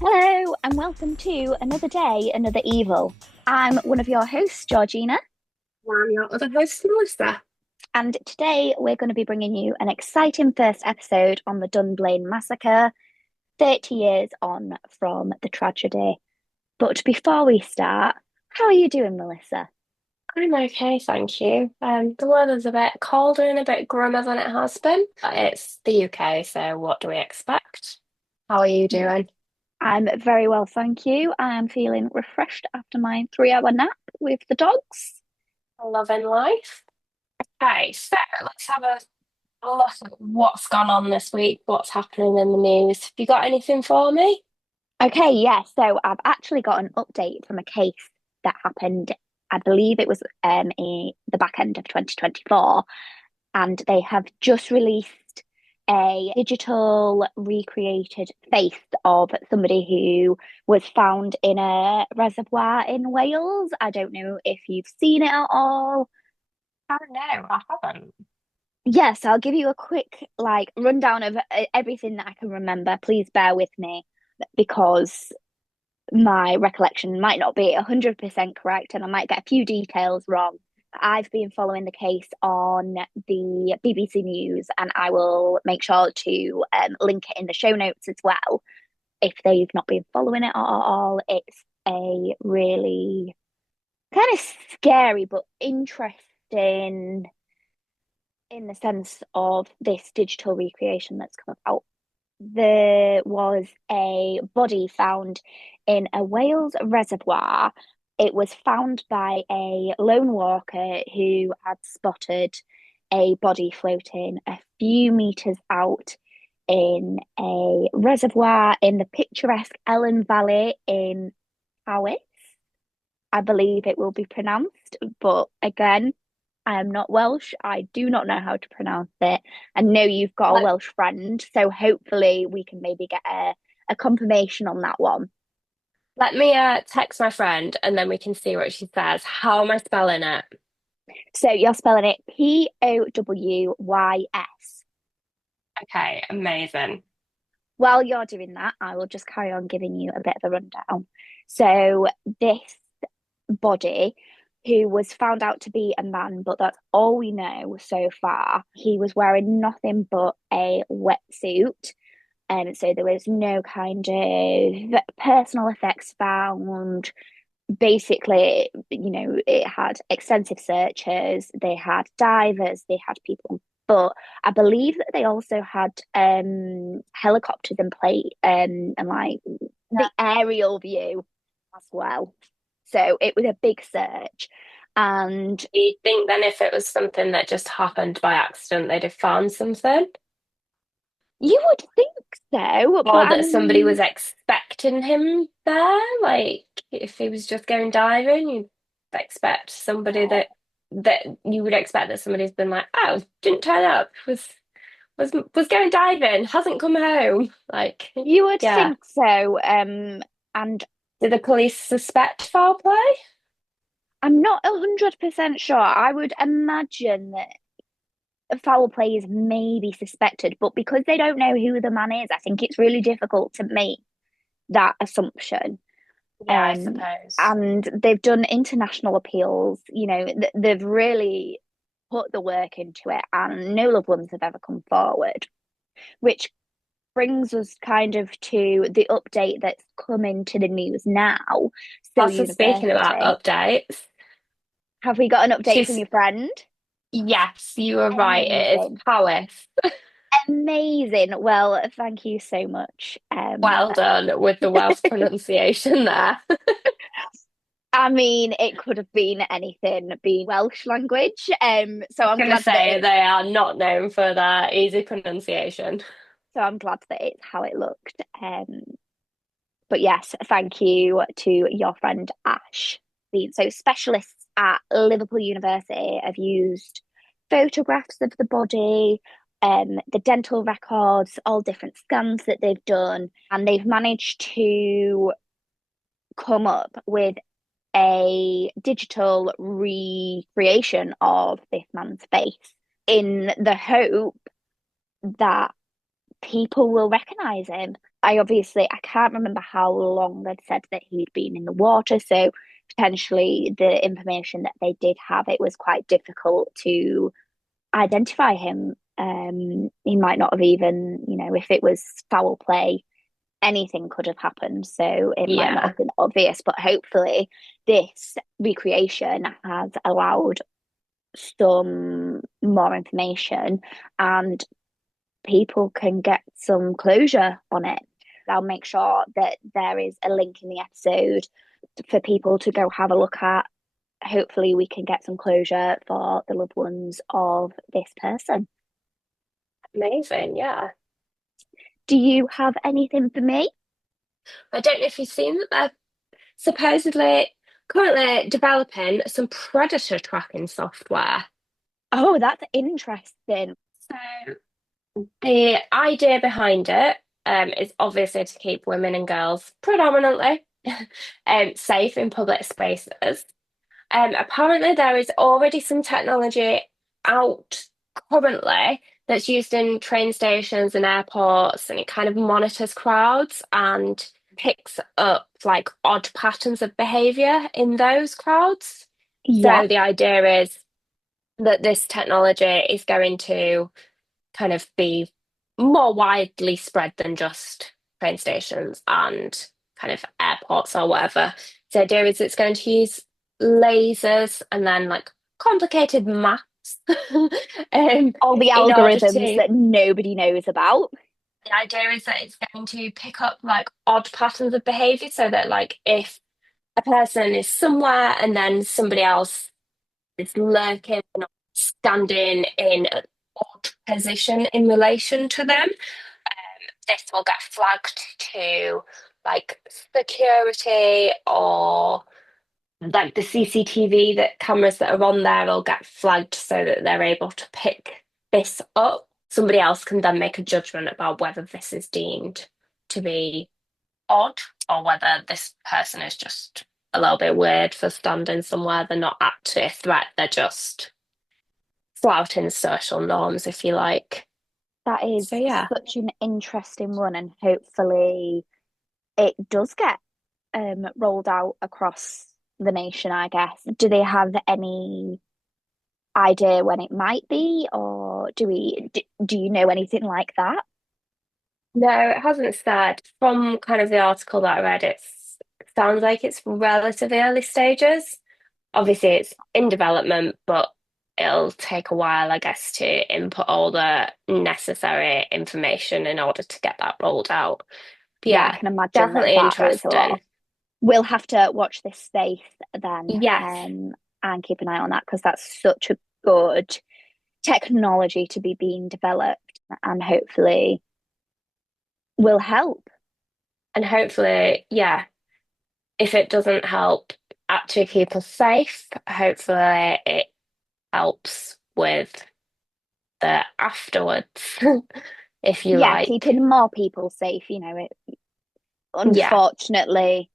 Hello, and welcome to Another Day, Another Evil. I'm one of your hosts, Georgina, I'm your other host, Melissa. and today we're going to be bringing you an exciting first episode on the Dunblane Massacre, 30 years on from the tragedy. But before we start, how are you doing, Melissa? I'm okay, thank you. The weather's a bit colder and a bit grimmer than it has been. But it's the UK, so what do we expect? How are you Yeah. doing? I'm very well, thank you. I'm feeling refreshed after my 3 hour nap with the dogs. Loving life. Okay, so let's have a look at what's gone on this week, what's happening in the news. Have you got anything for me? Okay, yeah, so I've actually got an update from a case that happened, I believe it was the back end of 2024, and they have just released a digital recreated face of somebody who was found in a reservoir in Wales. I don't know if you've seen it at all. Oh no, I haven't. Yes, I'll give you a quick rundown of everything that I can remember. Please bear with me because my recollection might not be 100% correct and I might get a few details wrong. I've been following the case on the BBC News and I will make sure to link it in the show notes as well. If they've not been following it at all, it's a really kind of scary but interesting in the sense of this digital recreation that's come about. There was a body found in a Wales reservoir. It was found by a lone walker who had spotted a body floating a few meters out in a reservoir in the picturesque Ellen Valley in Powys. I believe it will be pronounced, but again, I am not Welsh. I do not know how to pronounce it. I know you've got a Let, Welsh friend, so hopefully we can maybe get a confirmation on that one. let me text my friend and then we can see what she says. How am I spelling it? So you're spelling it Powyys. Okay, amazing. While you're doing that, I will just carry on giving you a bit of a rundown. So this body, who was found out to be a man, but that's all we know so far. He was wearing nothing but a wetsuit. And so there was no kind of personal effects found. Basically, it had extensive searches, they had divers, they had people, but I believe that they also had helicopters in play and like the aerial view as well. So it was a big search. And Do you think then if it was something that just happened by accident, they'd have found something? you would think so, but Or I that somebody mean, was expecting him there? Like if he was just going diving, you'd expect somebody that you would expect that somebody's been like, oh, didn't turn up, was going diving, hasn't come home. Like, you would yeah. think so. And Did the police suspect foul play? I'm not 100% sure. I would imagine that foul play is maybe suspected, but because they don't know who the man is, I think it's really difficult to make that assumption. Yeah, I Um, suppose. and they've done international appeals. They've really put the work into it, and no loved ones have ever come forward, which brings us kind of to the update that's come into the news now. So, Also, speaking about university, updates, have we got an update from she's your friend? yes, you were right. It is Amazing. Powys. Amazing. Well, thank you so much. Well done with the Welsh pronunciation there. I mean, it could have been anything, being Welsh language. So I'm Gonna glad that say it's they are not known for their easy pronunciation. so I'm glad that it's how it looked. But yes, thank you to your friend Ash. So specialists at Liverpool University have used photographs of the body, the dental records, all different scans that they've done, and they've managed to come up with a digital recreation of this man's face in the hope that people will recognize him. I can't remember how long they'd said that he'd been in the water. So potentially the information that they did have, it was quite difficult to identify him. He might not have even, if it was foul play, anything could have happened. So it might not Yeah. have been obvious, but hopefully this recreation has allowed some more information and people can get some closure on it. I'll make sure that there is a link in the episode for people to go have a look at. Hopefully, we can get some closure for the loved ones of this person. Amazing. Yeah. Do you have anything for me? I don't know if you've seen that they're supposedly currently developing some predator tracking software. Oh, that's interesting. So the idea behind it is obviously to keep women and girls predominantly safe in public spaces. Apparently, there is already some technology out currently that's used in train stations and airports, and it kind of monitors crowds and picks up like odd patterns of behavior in those crowds. Yeah, So the idea is that this technology is going to kind of be more widely spread than just train stations and kind of airports or whatever. The idea is it's going to use lasers and then like complicated maths all the in order algorithms to. that nobody knows about. The idea is that it's going to pick up like odd patterns of behavior so that like if a person is somewhere and then somebody else is lurking or standing in an odd position in relation to them, this will get flagged to like security or like the CCTV that cameras that are on there will get flagged so that they're able to pick this up. Somebody else can then make a judgment about whether this is deemed to be odd or whether this person is just a little bit weird for standing somewhere. They're not actually a threat, they're just flouting social norms, if you like. That is So, yeah. such an interesting one, and hopefully it does get rolled out across the nation, I guess. Do they have any idea when it might be, or do you know anything like that? No, it hasn't said. From kind of the article that I read, it sounds like it's relatively early stages. Obviously, it's in development, but it'll take a while, I guess, to input all the necessary information in order to get that rolled out. But Yeah, I yeah, can imagine that definitely that is a lot. interesting. We'll have to watch this space then, Yes, and keep an eye on that because that's such a good technology to be being developed and hopefully will help. and hopefully, yeah, if it doesn't help actually keep us safe, hopefully it helps with the afterwards, if you Yeah, like. keeping more people safe, Yeah, unfortunately,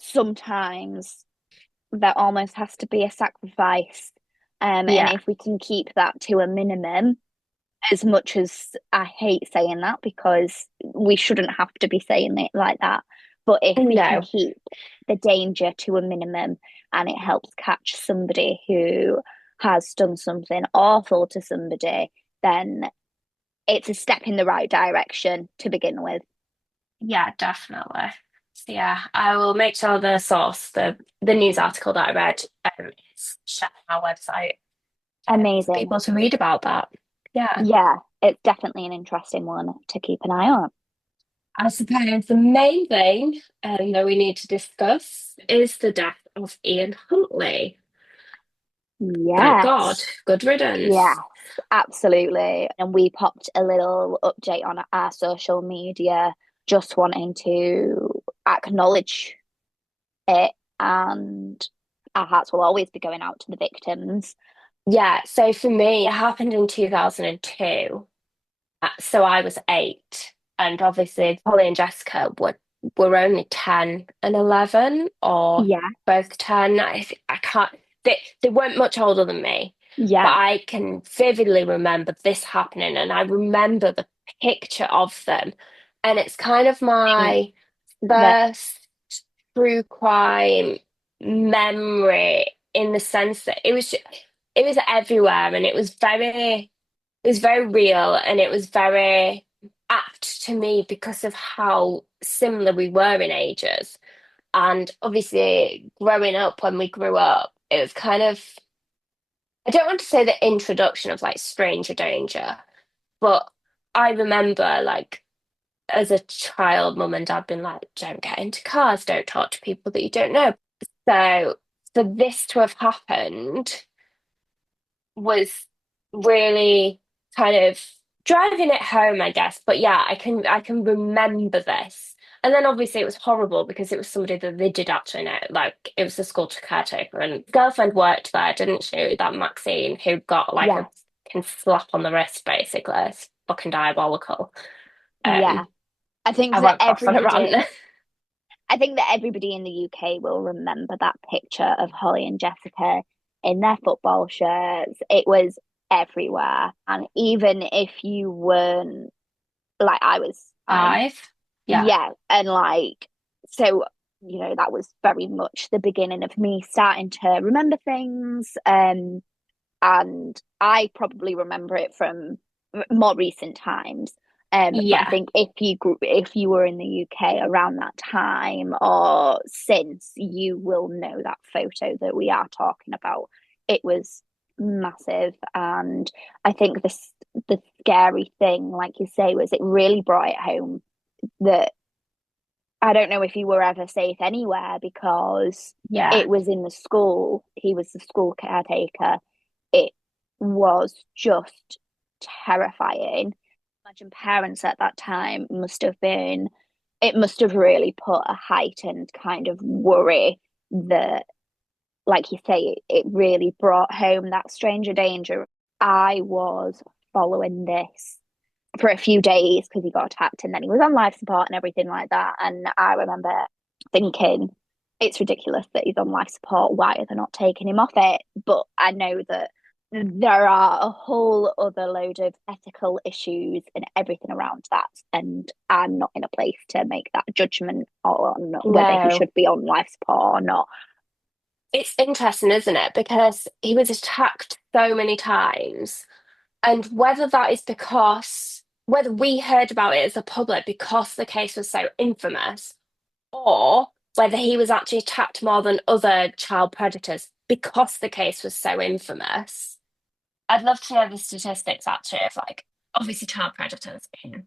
sometimes there almost has to be a sacrifice. And yeah, if we can keep that to a minimum, as much as I hate saying that because we shouldn't have to be saying it like that, but if we can no, keep the danger to a minimum and it helps catch somebody who has done something awful to somebody, then it's a step in the right direction to begin with. yeah, definitely. So yeah, I will make sure the source, the news article that I read, is shared on our website for Amazing. people to read about that. Yeah, Yeah, it's definitely an interesting one to keep an eye on. I suppose the main thing that we need to discuss is the death of Ian Huntley. Thank God, Yes. good Yes, riddance. absolutely. And we popped a little update on our social media, just wanting to acknowledge it. And our hearts will always be going out to the victims. Yeah, so for me, it happened in 2002. So I was 8, and obviously Polly and Jessica were only 10 and 11, or Yeah, both 10. I can't. They weren't much older than me, but yeah, I can vividly remember this happening, and I remember the picture of them and it's kind of think my that, first true crime memory in the sense that it was everywhere and it was very real and it was very apt to me because of how similar we were in ages. And obviously, growing up when we grew up, it was kind of, I don't want to say the introduction of like stranger danger, but I remember like as a child, mum and dad been like, don't get into cars, don't talk to people that you don't know. So for this to have happened was really kind of driving it home, I guess. But yeah, I can remember this. And then obviously it was horrible because it was somebody that they did actually know. Like it was the school caretaker and girlfriend worked there, didn't she? That Maxine who got like a yeah, can slap on the wrist basically. It's fucking diabolical. yeah. I think I that won't go off on a rant. I think that everybody in the UK will remember that picture of Holly and Jessica in their football shirts. It was everywhere. And even if you weren't like I was, Five. Yeah. yeah, and like so, that was very much the beginning of me starting to remember things. And I probably remember it from more recent times. But I Yeah. think if you were in the UK around that time or since, you will know that photo that we are talking about. It was massive, and I think the scary thing, like you say, was it really brought it home that I don't know if you were ever safe anywhere because Yeah. it was in the school. He was the school caretaker. It was just terrifying. Imagine parents at that time it must have really put a heightened kind of worry that, like you say, it really brought home that stranger danger. I was following this for a few days because he got attacked and then he was on life support and everything like that. And I remember thinking, it's ridiculous that he's on life support. Why are they not taking him off it? But I know that there are a whole other load of ethical issues and everything around that. And I'm not in a place to make that judgment on whether he No. should be on life support or not. It's interesting, isn't it? Because he was attacked so many times. And whether that is because, whether we heard about it as a public because the case was so infamous, or whether he was actually attacked more than other child predators because the case was so infamous. I'd love to know the statistics actually of like, obviously, child predators in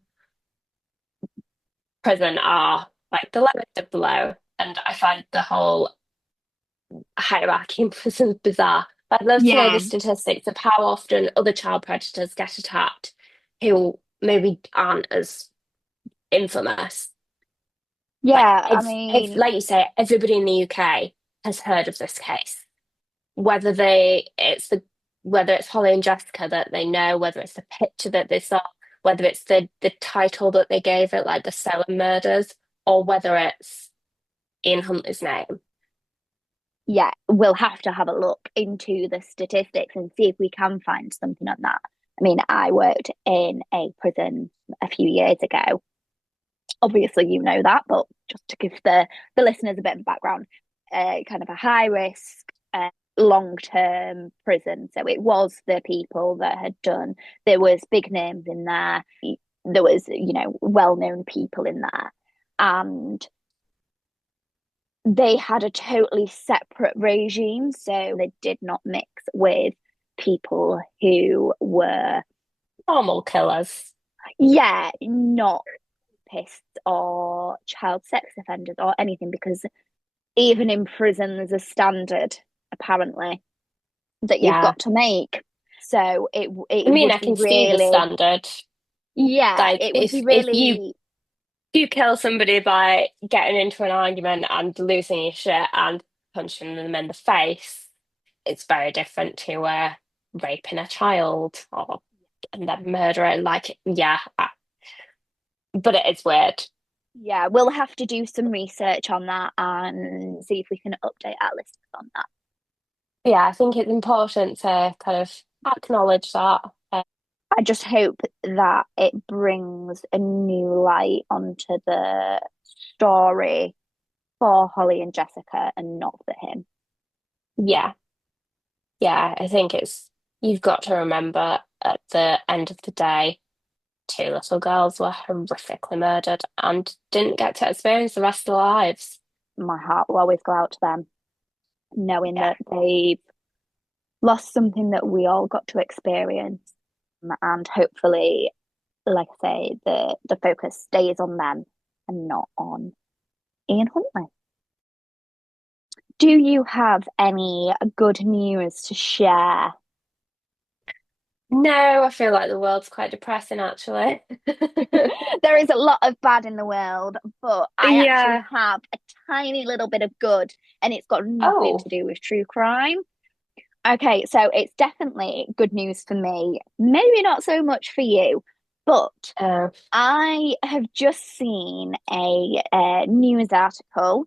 prison are like the lowest of the low. And I find the whole hierarchy in prison bizarre. I'd love to know the Yeah. statistics of how often other child predators get attacked who maybe aren't as infamous. Like, Yeah, I if, mean, like you say, everybody in the UK has heard of this case. Whether it's Holly and Jessica that they know, whether it's the picture that they saw, whether it's the title that they gave it, like the Selham murders, or whether it's Ian Huntley's name. yeah, we'll have to have a look into the statistics and see if we can find something on that. I mean, I worked in a prison a few years ago. Obviously, you know that, but just to give the listeners a bit of background, kind of a high risk, long term prison. So it was the people that had done. There was big names in there. There was, well known people in there, and they had a totally separate regime, so they did not mix with people who were, Normal killers. yeah, not rapists or child sex offenders or anything, because even in prison, there's a standard, apparently, that you've Yeah. got to make. So I it mean, would I be can see the really, standard. yeah, Like it would be if really, you kill somebody by getting into an argument and losing your shit and punching them in the face, it's very different to raping a child or and then murdering. Like, yeah, but it is weird. yeah, we'll have to do some research on that and see if we can update our listeners on that. Yeah, I think it's important to kind of acknowledge that. I just hope that it brings a new light onto the story for Holly and Jessica and not for him. Yeah, yeah, I think you've got to remember at the end of the day, two little girls were horrifically murdered and didn't get to experience the rest of their lives. My heart will always go out to them, knowing Yeah. that they've lost something that we all got to experience. And hopefully, like I say, the focus stays on them and not on Ian Huntley. Do you have any good news to share? No, I feel like the world's quite depressing actually. There is a lot of bad in the world, but I actually Yeah. have a tiny little bit of good, and it's got nothing Oh, to do with true crime. Okay, so it's definitely good news for me. Maybe not so much for you, but uh, I have just seen a news article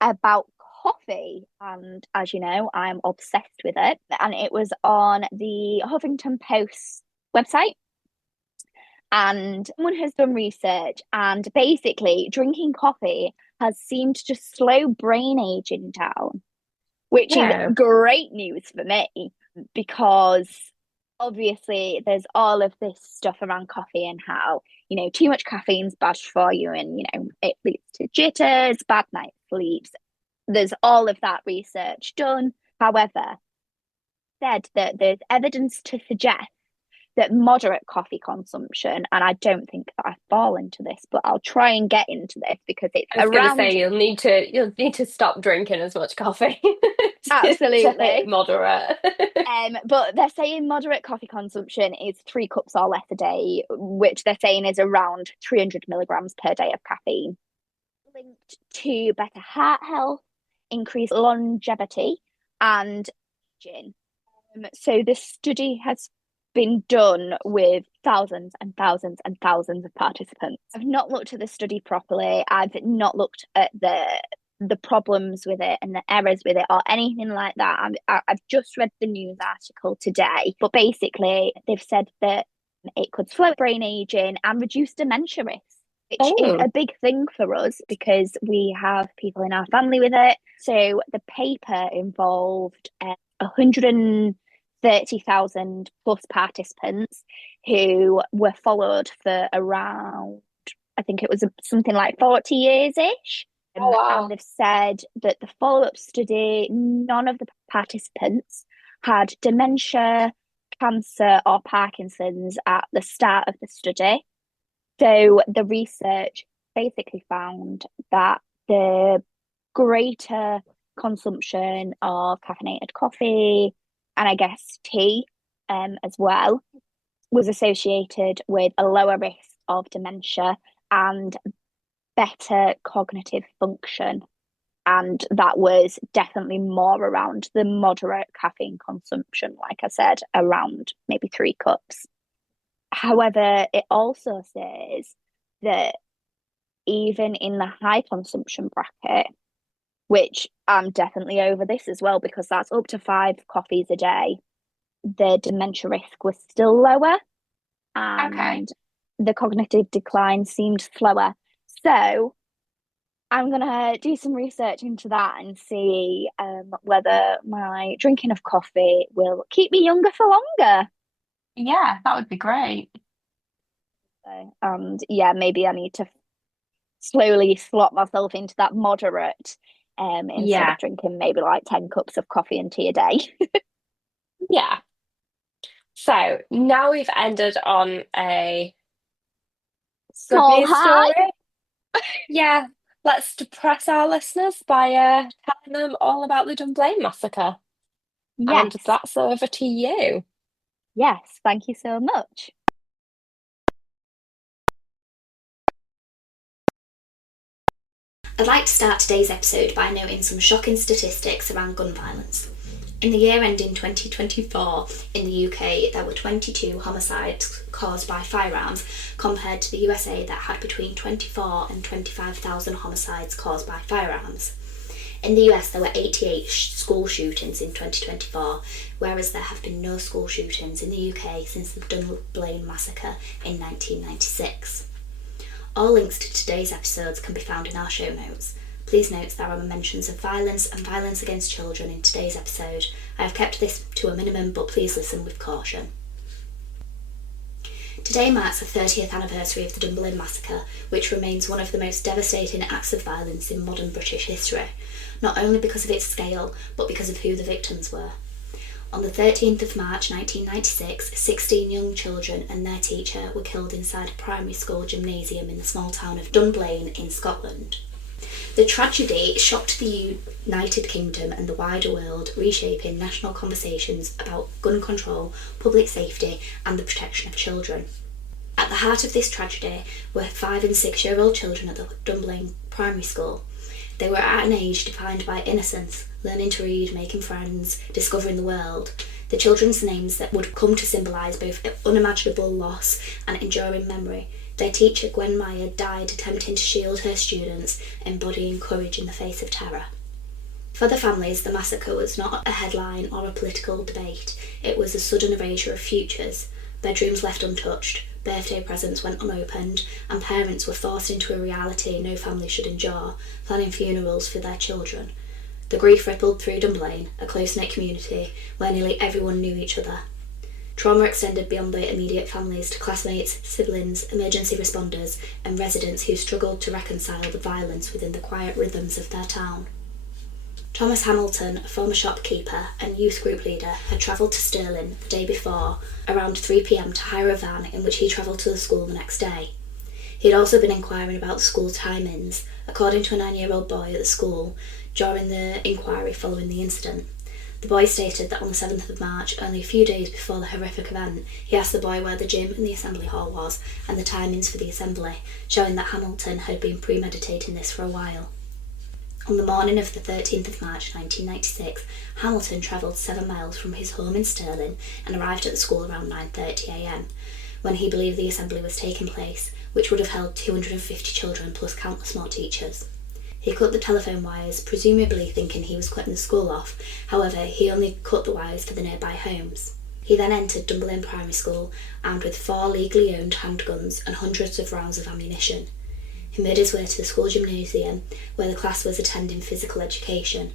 about coffee, and as you know, I'm obsessed with it. And it was on the Huffington Post website, and someone has done research, and basically, drinking coffee has seemed to slow brain aging down, which is no. great news for me because obviously there's all of this stuff around coffee and how, too much caffeine's bad for you and, it leads to jitters, bad night sleeps. There's all of that research done. However, said that there's evidence to suggest that moderate coffee consumption, and I don't think that I fall into this, but I'll try and get into this because it's I was gonna around. say you'll need to stop drinking as much coffee to hit Absolutely. moderate. But they're saying moderate coffee consumption is 3 cups or less a day, which they're saying is around 300 milligrams per day of caffeine. Linked to better heart health, increased longevity, and aging. So the study has been done with thousands and thousands and thousands of participants. I've not looked at the study properly. I've not looked at the problems with it and the errors with it or anything like that. I've just read the news article today, but basically they've said that it could slow brain aging and reduce dementia risk, which is Oh, a big thing for us because we have people in our family with it. So the paper involved 130,000 plus participants who were followed for around, I think it was something like 40 years ish. oh And wow. they've said that the follow up study, none of the participants had dementia, cancer, or Parkinson's at the start of the study. So the research basically found that the greater consumption of caffeinated coffee and I guess tea as well was associated with a lower risk of dementia and better cognitive function. And that was definitely more around the moderate caffeine consumption, like I said, around maybe 3 cups. However, it also says that even in the high consumption bracket, which I'm definitely over this as well because that's up to 5 coffees a day, the dementia risk was still lower Okay. and the cognitive decline seemed slower. So I'm gonna do some research into that and see whether my drinking of coffee will keep me younger for longer. Yeah, that would be great. So, and yeah, maybe I need to slowly slot myself into that moderate instead of Yeah, drinking maybe like 10 cups of coffee and tea a day. yeah. So now we've ended on a good Small news high. story. Yeah, let's depress our listeners by telling them all about the Dunblane Massacre. And Yes. that's over to you. Yes. Thank you so much. I'd like to start today's episode by noting some shocking statistics around gun violence. In the year ending 2024, in the UK, there were 22 homicides caused by firearms, compared to the USA that had between 24 and 25,000 homicides caused by firearms. In the US, there were 88 school shootings in 2024, whereas there have been no school shootings in the UK since the Dunblane Massacre in 1996. All links to today's episodes can be found in our show notes. Please note there are mentions of violence and violence against children in today's episode. I have kept this to a minimum, but please listen with caution. Today marks the 30th anniversary of the Dunblane Massacre, which remains one of the most devastating acts of violence in modern British history, not only because of its scale, but because of who the victims were. On the 13th of March 1996, 16 young children and their teacher were killed inside a primary school gymnasium in the small town of Dunblane in Scotland. The tragedy shocked the United Kingdom and the wider world, reshaping national conversations about gun control, public safety and the protection of children. At the heart of this tragedy were 5 and 6-year-old children at the Dunblane Primary School. They were at an age defined by innocence, learning to read, making friends, discovering the world. The children's names that would come to symbolise both unimaginable loss and enduring memory. Their teacher, Gwen Meyer, died attempting to shield her students, embodying courage in the face of terror. For the families, the massacre was not a headline or a political debate. It was a sudden erasure of futures. Bedrooms left untouched, birthday presents went unopened, and parents were forced into a reality no family should endure, planning funerals for their children. The grief rippled through Dunblane, a close-knit community where nearly everyone knew each other. Trauma extended beyond the immediate families to classmates, siblings, emergency responders, and residents who struggled to reconcile the violence within the quiet rhythms of their town. Thomas Hamilton, a former shopkeeper and youth group leader, had travelled to Stirling the day before, around 3 p.m, to hire a van in which he travelled to the school the next day. He had also been inquiring about the school's timings, according to a 9-year-old boy at the school, during the inquiry following the incident. The boy stated that on the 7th of March, only a few days before the horrific event, he asked the boy where the gym and the assembly hall was and the timings for the assembly, showing that Hamilton had been premeditating this for a while. On the morning of the 13th of March 1996, Hamilton travelled 7 miles from his home in Stirling and arrived at the school around 9:30 a.m, when he believed the assembly was taking place, which would have held 250 children plus countless more teachers. He cut the telephone wires, presumably thinking he was cutting the school off. However, he only cut the wires for the nearby homes. He then entered Dunblane Primary School, armed with 4 legally owned handguns and hundreds of rounds of ammunition. He made his way to the school gymnasium, where the class was attending physical education.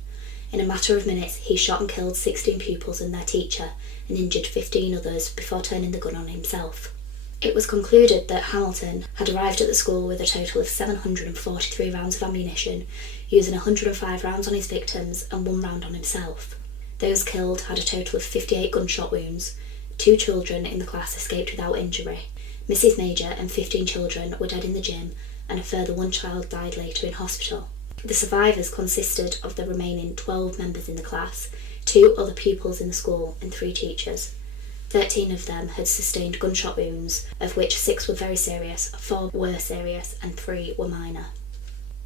In a matter of minutes, he shot and killed 16 pupils and their teacher, and injured 15 others before turning the gun on himself. It was concluded that Hamilton had arrived at the school with a total of 743 rounds of ammunition, using 105 rounds on his victims and 1 round on himself. Those killed had a total of 58 gunshot wounds. 2 children in the class escaped without injury. Mrs. Major and 15 children were dead in the gym, and a further 1 child died later in hospital. The survivors consisted of the remaining 12 members in the class, 2 other pupils in the school, and 3 teachers. 13 of them had sustained gunshot wounds, of which 6 were very serious, 4 were serious, and 3 were minor.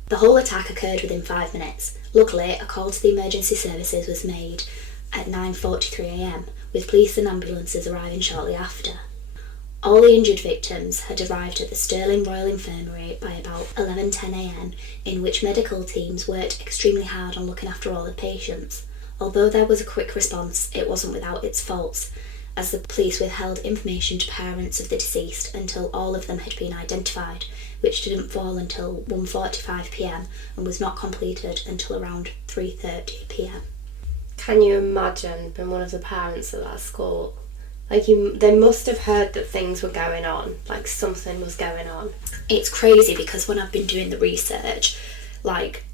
The whole attack occurred within 5 minutes. Luckily, a call to the emergency services was made at 9:43 a.m, with police and ambulances arriving shortly after. All the injured victims had arrived at the Stirling Royal Infirmary by about 11:10 a.m, in which medical teams worked extremely hard on looking after all the patients. Although there was a quick response, it wasn't without its faults, as the police withheld information to parents of the deceased until all of them had been identified, which didn't fall until 1:45 p.m. and was not completed until around 3:30 p.m. Can you imagine being one of the parents at that school? They must have heard that things were going on, like something was going on. It's crazy because when I've been doing the research,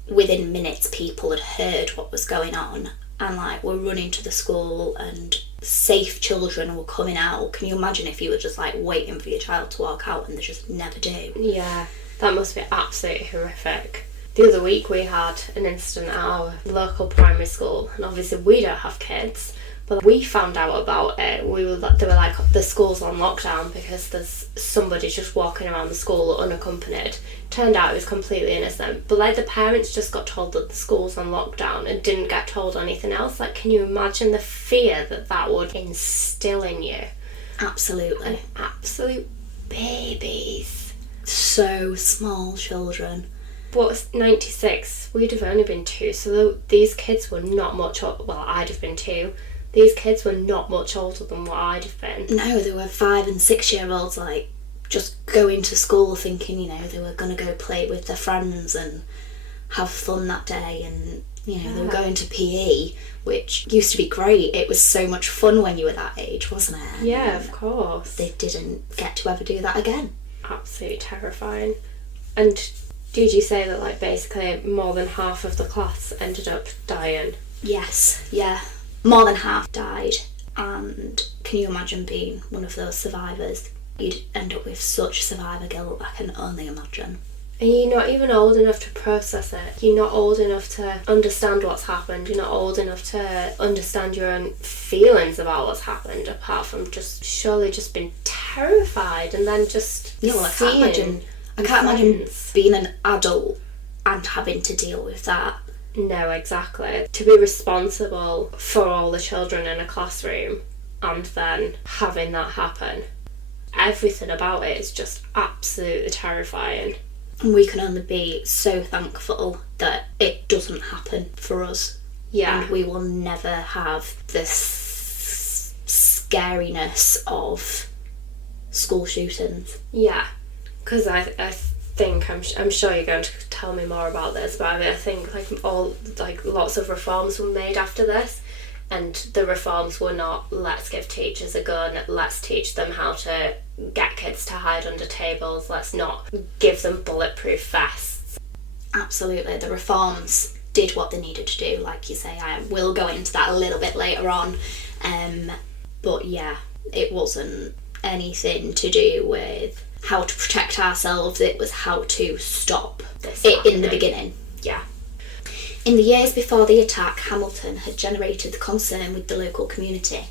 within minutes people had heard what was going on and were running to the school, and safe children were coming out. Can you imagine if you were just waiting for your child to walk out and they just never do? Yeah, that must be absolutely horrific. The other week we had an incident at our local primary school, and obviously we don't have kids, but we found out about it. They were like, the school's on lockdown because there's somebody just walking around the school unaccompanied. Turned out it was completely innocent, but the parents just got told that the school's on lockdown and didn't get told anything else. Can you imagine the fear that would instill in you? Absolutely. And absolute babies. So small children. But 96, we'd have only been 2, so these kids were not much well, I'd have been 2. These kids were not much older than what I'd have been. No, they were 5 and 6 year olds, like, just going to school thinking, you know, they were going to go play with their friends and have fun that day, and, you know, they were going to PE, which used to be great. It was so much fun when you were that age, wasn't it? Yeah, of course. They didn't get to ever do that again. Absolutely terrifying. And did you say that, like, basically more than half of the class ended up dying? Yes, yeah. More than half died. And can you imagine being one of those survivors? You'd end up with such survivor guilt, I can only imagine. And you're not even old enough to process it. You're not old enough to understand what's happened. You're not old enough to understand your own feelings about what's happened, apart from just being terrified and then just I can't imagine being an adult and having to deal with that. No, exactly. To be responsible for all the children in a classroom and then having that happen. Everything about it is just absolutely terrifying. And we can only be so thankful that it doesn't happen for us. Yeah. And we will never have this scariness of school shootings. Yeah. Because I think, I'm sure you're going to tell me more about this, but I think lots of reforms were made after this, and the reforms were not, let's give teachers a gun, let's teach them how to get kids to hide under tables, let's not give them bulletproof vests. Absolutely, the reforms did what they needed to do, like you say. I will go into that a little bit later on, but yeah, it wasn't anything to do with how to protect ourselves, it was how to stop it in the beginning. Yeah. In the years before the attack, Hamilton had generated concern with the local community.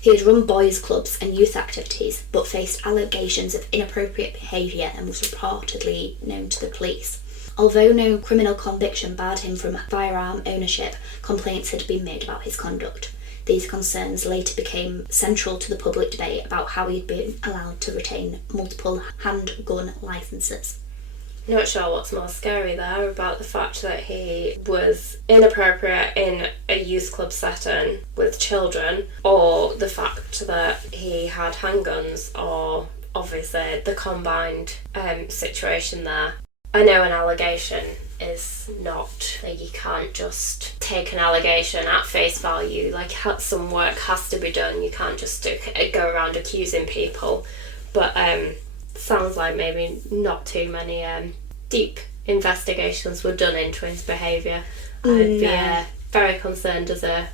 He had run boys' clubs and youth activities, but faced allegations of inappropriate behaviour and was reportedly known to the police. Although no criminal conviction barred him from firearm ownership, complaints had been made about his conduct. These concerns later became central to the public debate about how he'd been allowed to retain multiple handgun licences. Not sure what's more scary there, about the fact that he was inappropriate in a youth club setting with children, or the fact that he had handguns, or obviously the combined situation there. I know an allegation is not, like, you can't just take an allegation at face value, like some work has to be done, you can't just go around accusing people, but sounds like maybe not too many deep investigations were done into his behaviour. I'd be very concerned as a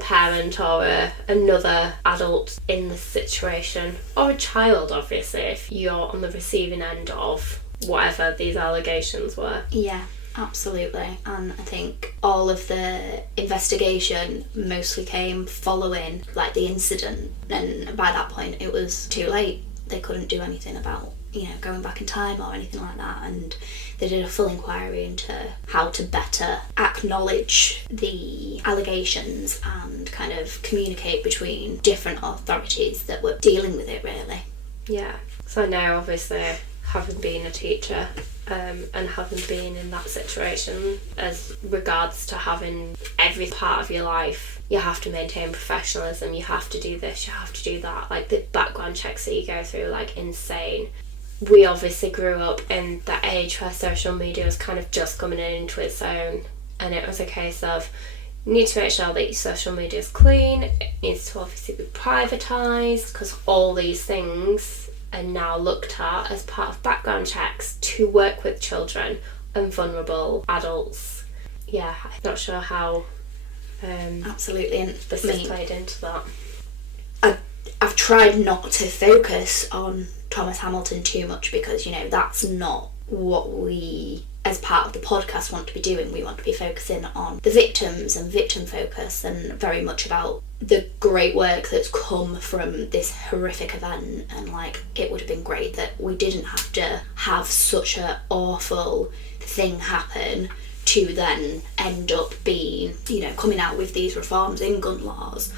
parent or another adult in this situation, or a child obviously, if you're on the receiving end of whatever these allegations were. Yeah, absolutely. And I think all of the investigation mostly came following like the incident, and by that point it was too late. They couldn't do anything about, you know, going back in time or anything like that, and they did a full inquiry into how to better acknowledge the allegations and kind of communicate between different authorities that were dealing with it, really. Yeah, so now obviously, having been a teacher and having been in that situation, as regards to having every part of your life, you have to maintain professionalism, you have to do this, you have to do that, like the background checks that you go through, like insane. We obviously grew up in that age where social media was kind of just coming into its own, and it was a case of, you need to make sure that your social media is clean, it needs to obviously be privatised, because all these things are now looked at as part of background checks to work with children and vulnerable adults. Yeah, I'm not sure how absolutely, and this has played into that. I've tried not to focus on Thomas Hamilton too much, because, you know, that's not what we as part of the podcast want to be doing. We want to be focusing on the victims and victim focus, and very much about the great work that's come from this horrific event. And like, it would have been great that we didn't have to have such an awful thing happen to then end up being, you know, coming out with these reforms in gun laws.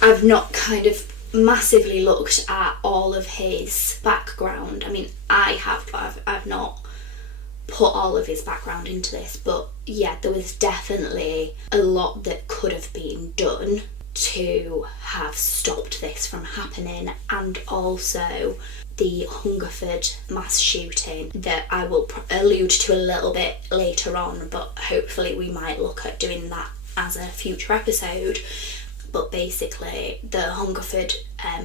I've not kind of massively looked at all of his background. I mean, I have, but I've not put all of his background into this, but yeah, there was definitely a lot that could have been done to have stopped this from happening. And also the Hungerford mass shooting that I will allude to a little bit later on, but hopefully we might look at doing that as a future episode. But basically the Hungerford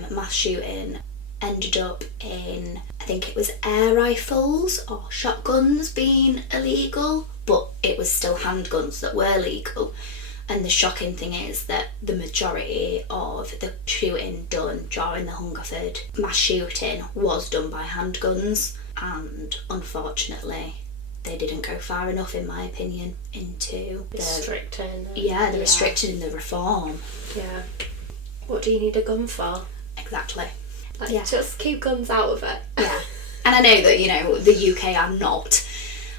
mass shooting ended up in, I think it was air rifles or shotguns being illegal, but it was still handguns that were legal. And the shocking thing is that the majority of the shooting done during the Hungerford mass shooting was done by handguns, and unfortunately they didn't go far enough, in my opinion, into restricting. Restricting the reform. Yeah. What do you need a gun for? Exactly. Like, just keep guns out of it. Yeah. And I know that, you know, the UK are not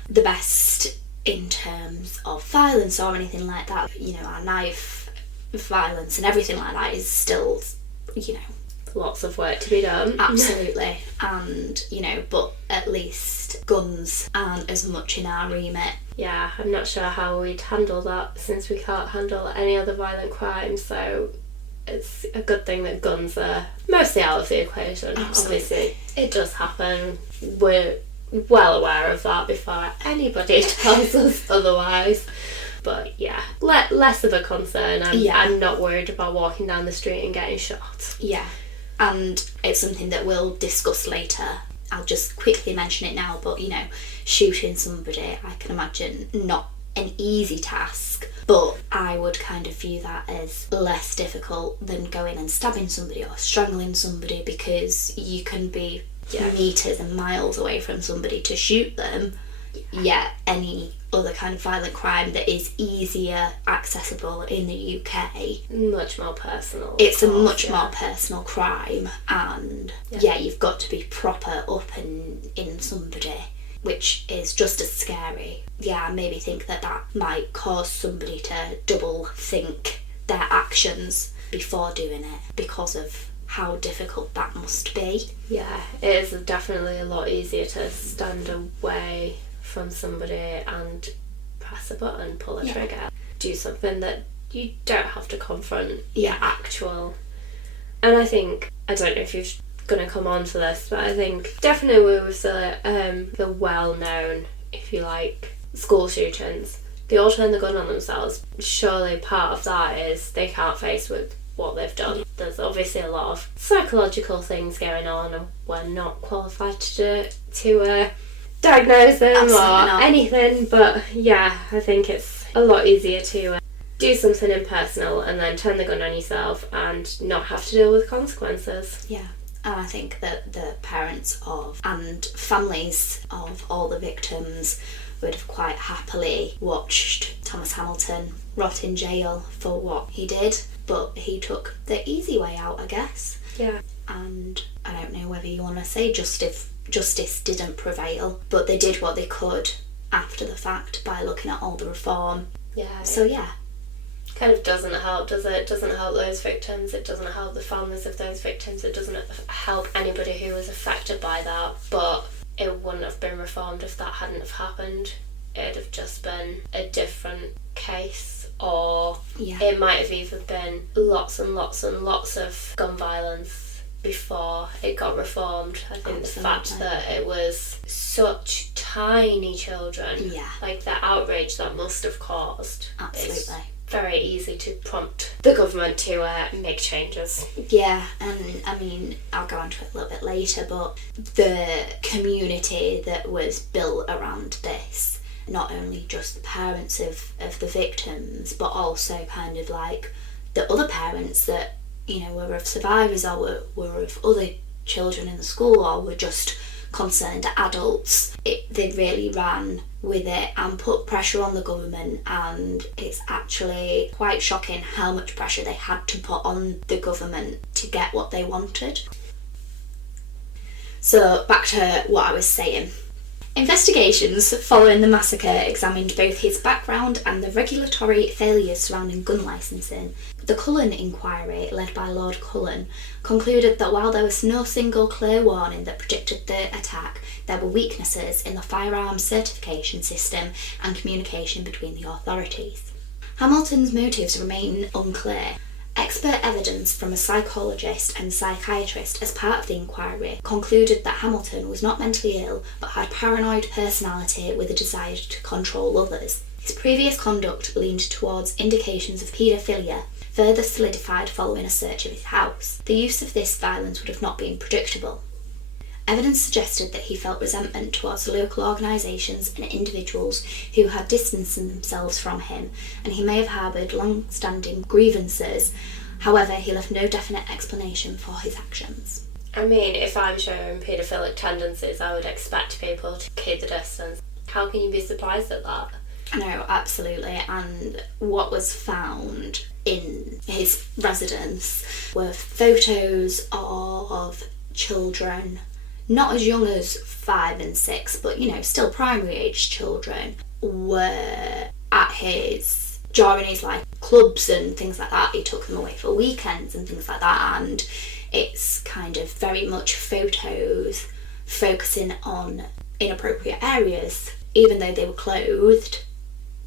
the best in terms of violence or anything like that. You know, our knife violence and everything like that is still, you know, lots of work to be done. Absolutely. And, you know, but at least guns aren't as much in our remit. Yeah, I'm not sure how we'd handle that, since we can't handle any other violent crime, so it's a good thing that guns are mostly out of the equation. Absolutely. Obviously, it does happen. We're well aware of that before anybody tells us otherwise. But yeah, less of a concern. I'm not worried about walking down the street and getting shot. Yeah, and it's something that we'll discuss later. I'll just quickly mention it now, but, you know, shooting somebody, I can imagine not an easy task, but I would kind of view that as less difficult than going and stabbing somebody or strangling somebody, because you can be metres and miles away from somebody to shoot them. Yeah, any other kind of violent crime that is easier accessible in the UK, much more personal. It's a much more personal crime, and you've got to be proper up and in somebody, which is just as scary. Yeah, I maybe think that might cause somebody to double think their actions before doing it, because of how difficult that must be. Yeah, it is definitely a lot easier to stand away from somebody and press a button, pull a trigger, do something that you don't have to confront your actual. And I think, I don't know if you're going to come on to this, but I think definitely with the well-known, if you like, school shootings, they all turn the gun on themselves. Surely part of that is they can't face with what they've done. There's obviously a lot of psychological things going on, and we're not qualified to diagnose them or anything, but yeah, I think it's a lot easier to do something impersonal and then turn the gun on yourself and not have to deal with consequences. Yeah. And I think that the parents of and families of all the victims would have quite happily watched Thomas Hamilton rot in jail for what he did, but he took the easy way out, I guess. Yeah. And I don't know whether you want to say justice didn't prevail, but they did what they could after the fact by looking at all the reform. Yeah. So yeah. Kind of doesn't help, does it? It doesn't help those victims, it doesn't help the families of those victims, it doesn't help anybody who was affected by that, but it wouldn't have been reformed if that hadn't have happened. It'd have just been a different case, or it might have even been lots and lots and lots of gun violence before it got reformed. I think the fact that it was such tiny children, like the outrage that must have caused. Absolutely. Very easy to prompt the government to make changes. Yeah, and I mean, I'll go on to it a little bit later, but the community that was built around this, not only just the parents of the victims, but also kind of like the other parents that, you know, were of survivors or were of other children in the school or were just concerned adults. They really ran with it and put pressure on the government, and it's actually quite shocking how much pressure they had to put on the government to get what they wanted. So back to what I was saying. Investigations following the massacre examined both his background and the regulatory failures surrounding gun licensing. The Cullen inquiry, led by Lord Cullen, concluded that while there was no single clear warning that predicted the attack, there were weaknesses in the firearms certification system and communication between the authorities. Hamilton's motives remain unclear. Expert evidence from a psychologist and psychiatrist as part of the inquiry concluded that Hamilton was not mentally ill but had paranoid personality with a desire to control others. His previous conduct leaned towards indications of paedophilia, further solidified following a search of his house. The use of this violence would have not been predictable. Evidence suggested that he felt resentment towards local organisations and individuals who had distanced themselves from him, and he may have harboured long-standing grievances. However, he left no definite explanation for his actions. I mean, if I'm showing paedophilic tendencies, I would expect people to keep the distance. How can you be surprised at that? No, absolutely. And what was found in his residence were photos of children not as young as 5 and 6, but still primary age children, were at his during his clubs and things like that. He took them away for weekends and things like that, and it's kind of very much photos focusing on inappropriate areas, even though they were clothed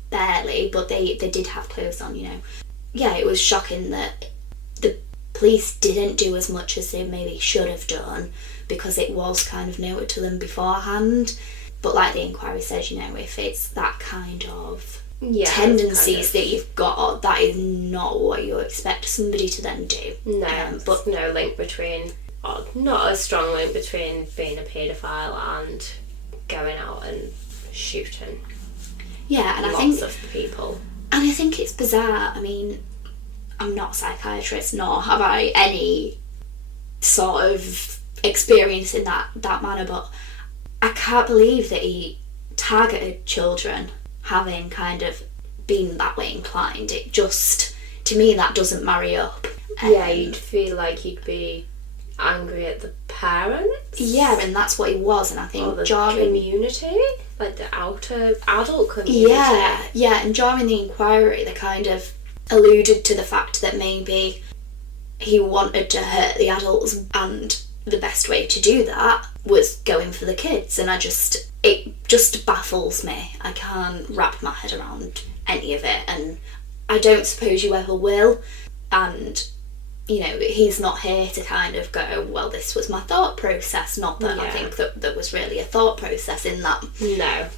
barely, but they did have clothes on. Yeah, it was shocking that the police didn't do as much as they maybe should have done, because it was kind of noted to them beforehand. But like the inquiry says, if it's that kind of tendencies that you've got, that is not what you expect somebody to then do. No, but no link between, or not a strong link between being a paedophile and going out and shooting. Yeah, and lots of people. And I think it's bizarre. I mean, I'm not a psychiatrist, nor have I any sort of experience in that manner, but I can't believe that he targeted children having kind of been that way inclined. It just, to me, that doesn't marry up. Yeah, you'd feel like you'd be angry at the parents. Yeah, and that's what he was, and I think or the during community, like the outer adult community. Yeah, and during the inquiry, they kind of alluded to the fact that maybe he wanted to hurt the adults, and the best way to do that was going for the kids, and it just baffles me. I can't wrap my head around any of it, and I don't suppose you ever will. And he's not here to kind of go, well, this was my thought process. Not that I think that there was really a thought process in that. No.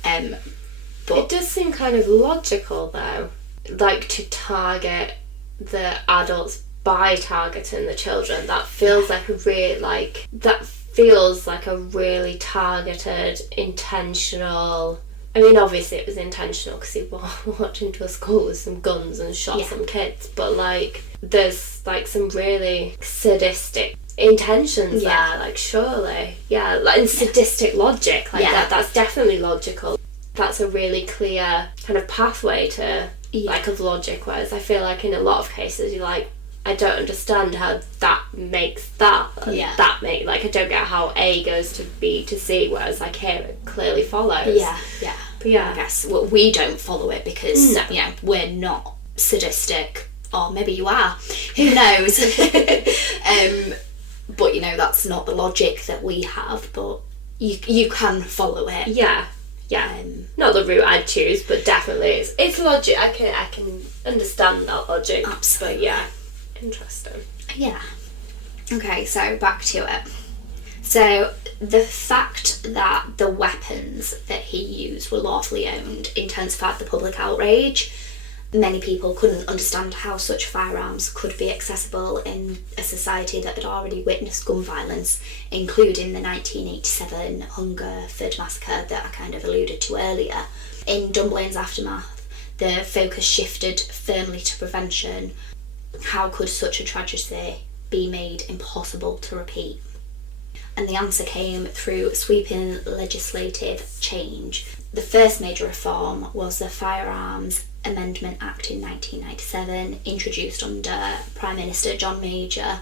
But it does seem kind of logical though, like to target the adults by targeting the children. That feels like a really targeted, intentional. I mean, obviously it was intentional because he walked into a school with some guns and shot some kids, but there's some really sadistic intentions there, surely. Yeah, and sadistic logic, that's definitely logical. That's a really clear kind of pathway to of logic, whereas I feel like in a lot of cases you're like, I don't understand how that makes that. That make I don't get how A goes to B to C, whereas here it clearly follows. Yeah. But I guess we don't follow it because we're not sadistic, or maybe you are. Who knows? But that's not the logic that we have. But you can follow it. Yeah. Not the route I'd choose, but definitely it's logic. I can understand that logic. Absolutely. But yeah. Interesting. Yeah. Okay, so back to it. So the fact that the weapons that he used were lawfully owned intensified the public outrage. Many people couldn't understand how such firearms could be accessible in a society that had already witnessed gun violence, including the 1987 Hungerford Massacre that I kind of alluded to earlier. In Dunblane's aftermath, the focus shifted firmly to prevention. How could such a tragedy be made impossible to repeat? And the answer came through sweeping legislative change. The first major reform was the Firearms Amendment Act in 1997, introduced under Prime Minister John Major.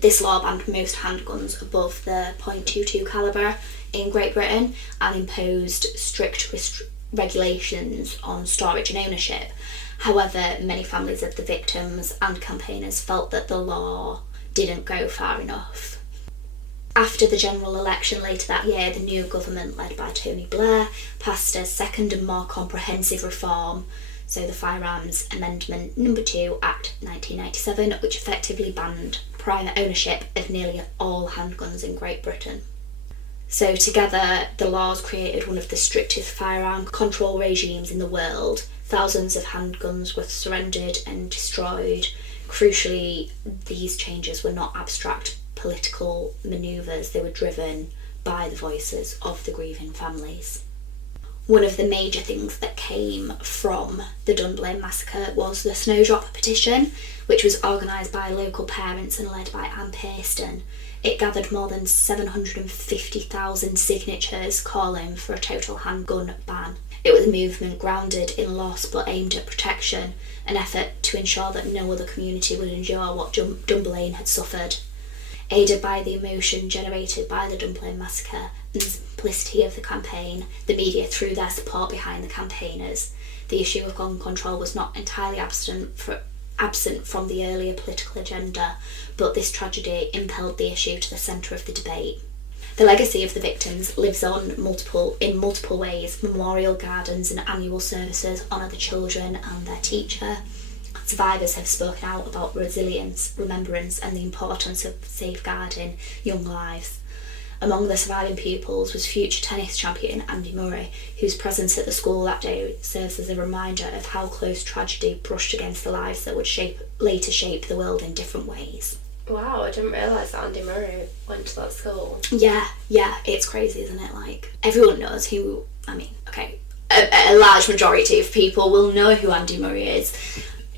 This law banned most handguns above the .22 calibre in Great Britain and imposed strict regulations on storage and ownership. However, many families of the victims and campaigners felt that the law didn't go far enough. After the general election later that year, the new government, led by Tony Blair, passed a second and more comprehensive reform, so the Firearms Amendment No. 2 Act 1997, which effectively banned private ownership of nearly all handguns in Great Britain. So together, the laws created one of the strictest firearm control regimes in the world. Thousands of handguns were surrendered and destroyed. Crucially, these changes were not abstract political manoeuvres, they were driven by the voices of the grieving families. One of the major things that came from the Dunblane Massacre was the Snowdrop petition, which was organised by local parents and led by Anne Pearson. It gathered more than 750,000 signatures calling for a total handgun ban. It was a movement grounded in loss but aimed at protection, an effort to ensure that no other community would endure what Dunblane had suffered. Aided by the emotion generated by the Dunblane Massacre and the simplicity of the campaign, the media threw their support behind the campaigners. The issue of gun control was not entirely absent from the earlier political agenda, but this tragedy impelled the issue to the centre of the debate. The legacy of the victims lives on in multiple ways. Memorial gardens and annual services honour the children and their teacher. Survivors have spoken out about resilience, remembrance and the importance of safeguarding young lives. Among the surviving pupils was future tennis champion Andy Murray, whose presence at the school that day serves as a reminder of how close tragedy brushed against the lives that would later shape the world in different ways. Wow, I didn't realise that Andy Murray went to that school. Yeah, it's crazy, isn't it? Like, everyone knows who, a large majority of people will know who Andy Murray is.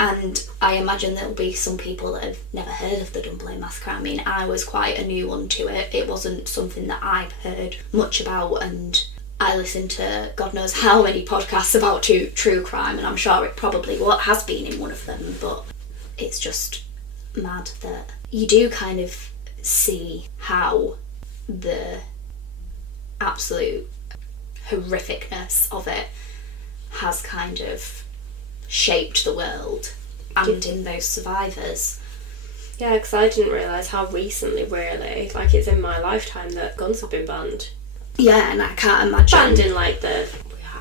And I imagine there'll be some people that have never heard of the Dunblane Massacre. I mean, I was quite a new one to it. It wasn't something that I've heard much about, and I listen to God knows how many podcasts about true crime, and I'm sure it probably has been in one of them, but it's just mad that you do kind of see how the absolute horrificness of it has kind of shaped the world and in those survivors. Yeah, because I didn't realise how recently, really, like it's in my lifetime that guns have been banned. Yeah, and I can't imagine. Banned in like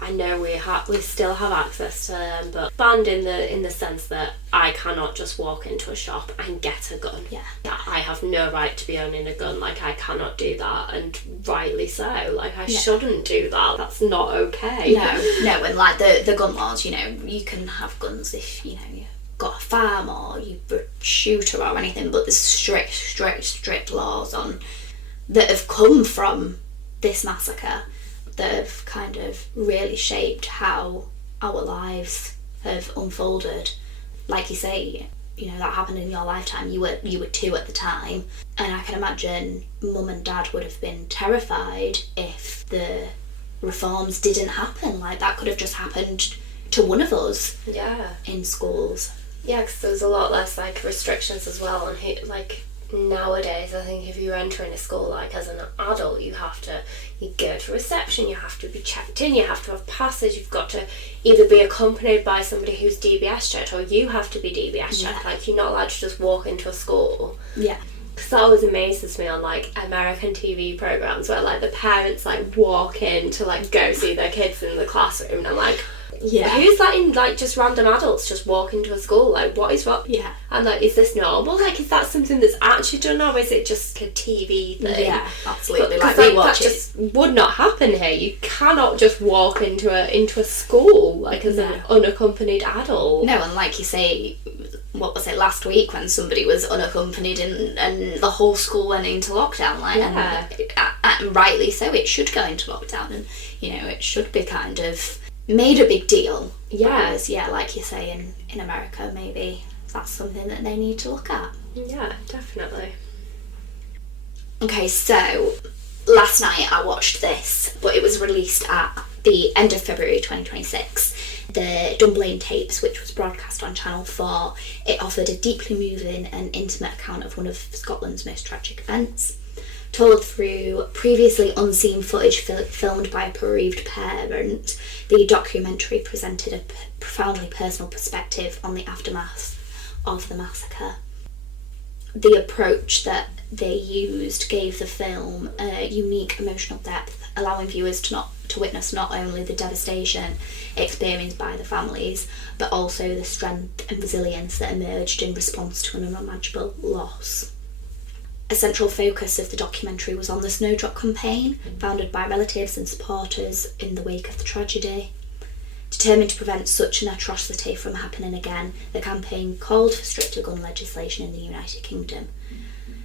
I know we still have access to them, but banned in the sense that I cannot just walk into a shop and get a gun. Yeah. I have no right to be owning a gun. Like, I cannot do that, and rightly so. Like, I shouldn't do that. That's not okay. No, and like the gun laws, you can have guns if you've got a farm or you're a shooter or anything, but there's strict laws on that have come from this massacre that have kind of really shaped how our lives have unfolded. Like you say, that happened in your lifetime. You were 2 at the time, and I can imagine Mum and Dad would have been terrified if the reforms didn't happen. Like, that could have just happened to one of us. Yeah. In schools. Yeah, because there's a lot less like restrictions as well on who, like, nowadays. I think if you're entering a school, like, as an adult, you go to reception, you have to be checked in, you have to have passes, you've got to either be accompanied by somebody who's DBS checked, or you have to be DBS checked. Like, you're not allowed to just walk into a school. Yeah. Because that always amazes me on like American TV programs where like the parents like walk in to like go see their kids in the classroom, and I'm like, who's letting like just random adults just walk into a school? Like, what is wrong? Yeah. And like, is this normal? Like, is that something that's actually done, or is it just a TV thing? Yeah, absolutely. But, that just would not happen here. You cannot just walk into a school like as an unaccompanied adult. No, and like you say, what was it, last week when somebody was unaccompanied and the whole school went into lockdown, like, and rightly so, it should go into lockdown, and it should be kind of made a big deal. Whereas, like you say, in America, maybe that's something that they need to look at. Yeah, definitely. Okay, so last night I watched this, but it was released at the end of February 2026. the Dunblane tapes, which was broadcast on Channel 4, it offered a deeply moving and intimate account of one of Scotland's most tragic events. Told through previously unseen footage filmed by a bereaved parent, the documentary presented a profoundly personal perspective on the aftermath of the massacre. The approach that they used gave the film a unique emotional depth, allowing viewers to witness not only the devastation experienced by the families, but also the strength and resilience that emerged in response to an unimaginable loss. A central focus of the documentary was on the Snowdrop Campaign, founded by relatives and supporters in the wake of the tragedy. Determined to prevent such an atrocity from happening again, the campaign called for stricter gun legislation in the United Kingdom.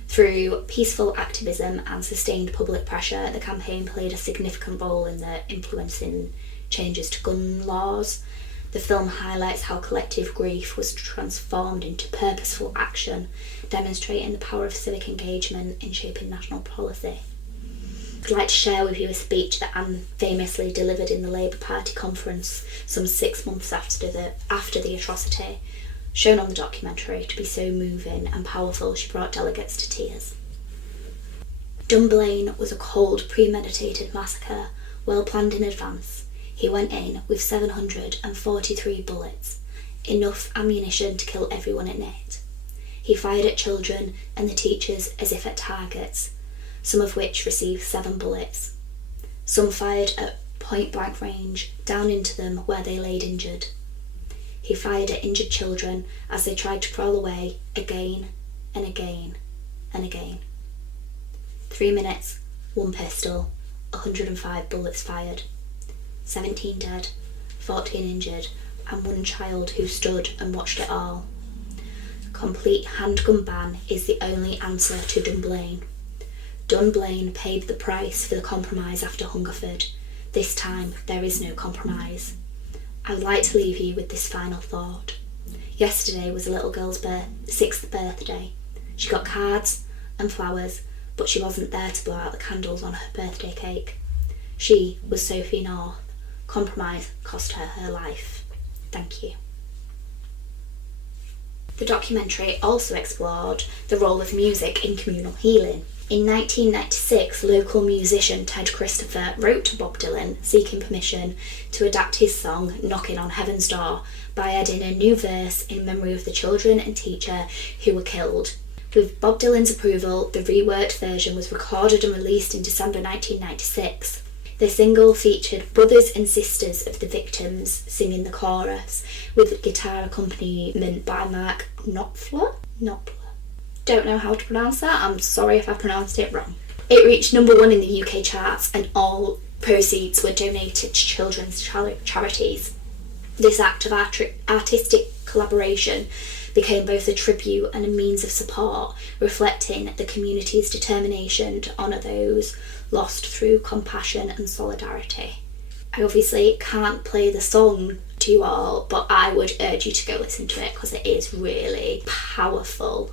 Through peaceful activism and sustained public pressure, the campaign played a significant role in influencing changes to gun laws. The film highlights how collective grief was transformed into purposeful action, demonstrating the power of civic engagement in shaping national policy. I'd like to share with you a speech that Anne famously delivered in the Labour Party conference some 6 months after the atrocity, shown on the documentary to be so moving and powerful she brought delegates to tears. Dunblane was a cold, premeditated massacre, well planned in advance. He went in with 743 bullets, enough ammunition to kill everyone in it. He fired at children and the teachers as if at targets, some of which received 7 bullets. Some fired at point-blank range, down into them where they laid injured. He fired at injured children as they tried to crawl away, again and again and again. 3 minutes, 1 pistol, 105 bullets fired. 17 dead, 14 injured, and 1 child who stood and watched it all. Complete handgun ban is the only answer to Dunblane. Dunblane paid the price for the compromise after Hungerford. This time, there is no compromise. I would like to leave you with this final thought. Yesterday was a little girl's 6th birthday. She got cards and flowers, but she wasn't there to blow out the candles on her birthday cake. She was Sophie North. Compromise cost her her life. Thank you. The documentary also explored the role of music in communal healing. In 1996, local musician Ted Christopher wrote to Bob Dylan seeking permission to adapt his song Knocking on Heaven's Door by adding a new verse in memory of the children and teacher who were killed. With Bob Dylan's approval, the reworked version was recorded and released in December 1996. The single featured brothers and sisters of the victims singing the chorus, with guitar accompaniment by Mark Knopfler. Don't know how to pronounce that, I'm sorry if I pronounced it wrong. It reached number 1 in the UK charts and all proceeds were donated to children's charities. This act of artistic collaboration became both a tribute and a means of support, reflecting the community's determination to honour those lost through compassion and solidarity. I obviously can't play the song to you all, but I would urge you to go listen to it because it is really powerful.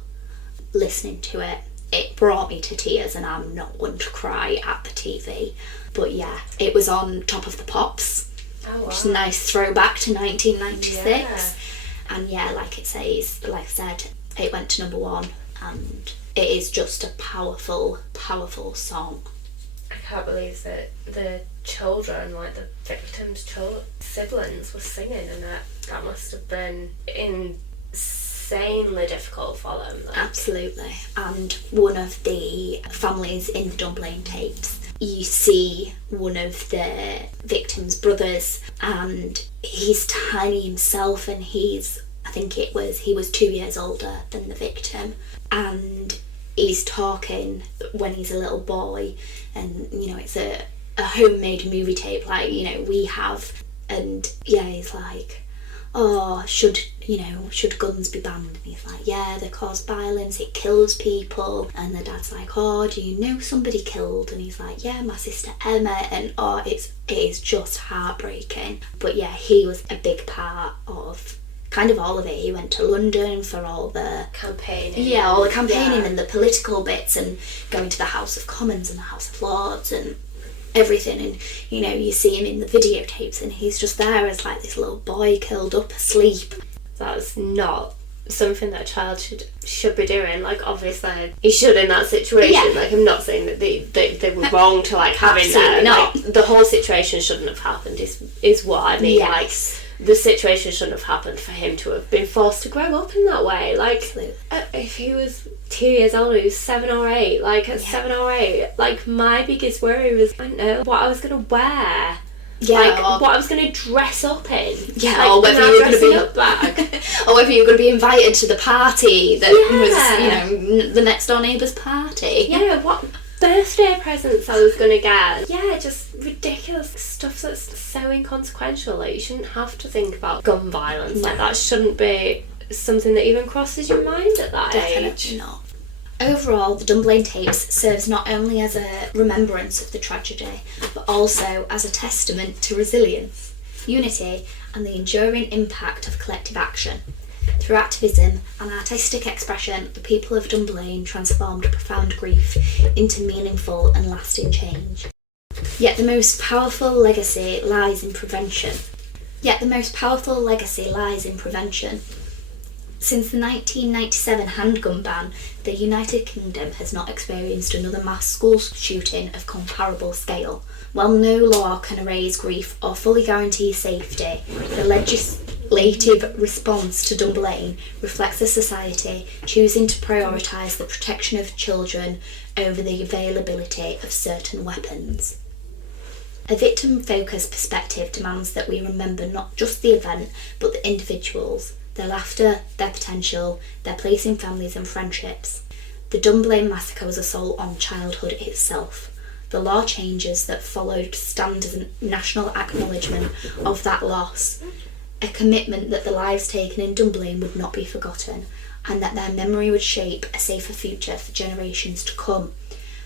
Listening to it, it brought me to tears, and I'm not one to cry at the TV. But yeah, it was on Top of the Pops, which is a nice throwback to 1996. Yeah. And yeah, like I said, it went to number 1, and it is just a powerful, powerful song. I can't believe that the children, like the victims' siblings, were singing, and that must have been insanely difficult for them. Absolutely. And one of the families in the Dunblane tapes, you see one of the victims' brothers, and he's tiny himself, and he was 2 years older than the victim, and he's talking when he's a little boy, and it's a homemade movie tape like we have, and yeah, he's like, oh, should guns be banned? And he's like, yeah, they cause violence, it kills people. And the dad's like, oh, do you know somebody killed? And he's like, yeah, my sister Emma. And it is just heartbreaking. But yeah, he was a big part of kind of all of it. He went to London for all the campaigning. Yeah, all the campaigning and the political bits, and going to the House of Commons and the House of Lords, and everything, and you see him in the videotapes and he's just there as like this little boy curled up asleep. That's not something that a child should be doing. Like, obviously he should in that situation. Yeah. Like, I'm not saying that they were wrong to like have him there. not. Like, the whole situation shouldn't have happened is what I mean. Yes. Like, the situation shouldn't have happened for him to have been forced to grow up in that way. Like, Absolutely. if he was 2 years old, he was 7 or 8. Like, at 7 or 8, like, my biggest worry was, I don't know, what I was going to wear. Yeah, like, what I was going to dress up in. Yeah, like, or whether you were going to be up bag. or whether you were going to be invited to the party that Yeah. was, the next door neighbour's party. Yeah, what birthday presents I was going to get. Yeah, just ridiculous stuff that's so inconsequential. Like, you shouldn't have to think about gun violence. No. Like, that shouldn't be something that even crosses your mind at that Definitely age. not. Overall, the Dunblane tapes serves not only as a remembrance of the tragedy, but also as a testament to resilience, unity, and the enduring impact of collective action. Through activism and artistic expression, the people of Dunblane transformed profound grief into meaningful and lasting change. Yet the most powerful legacy lies in prevention. Since the 1997 handgun ban, the United Kingdom has not experienced another mass school shooting of comparable scale. While no law can erase grief or fully guarantee safety, the legislative response to Dunblane reflects a society choosing to prioritise the protection of children over the availability of certain weapons. A victim-focused perspective demands that we remember not just the event, but the individuals, their laughter, their potential, their place in families and friendships. The Dunblane Massacre was assault on childhood itself. The law changes that followed stand as a national acknowledgement of that loss, a commitment that the lives taken in Dunblane would not be forgotten, and that their memory would shape a safer future for generations to come.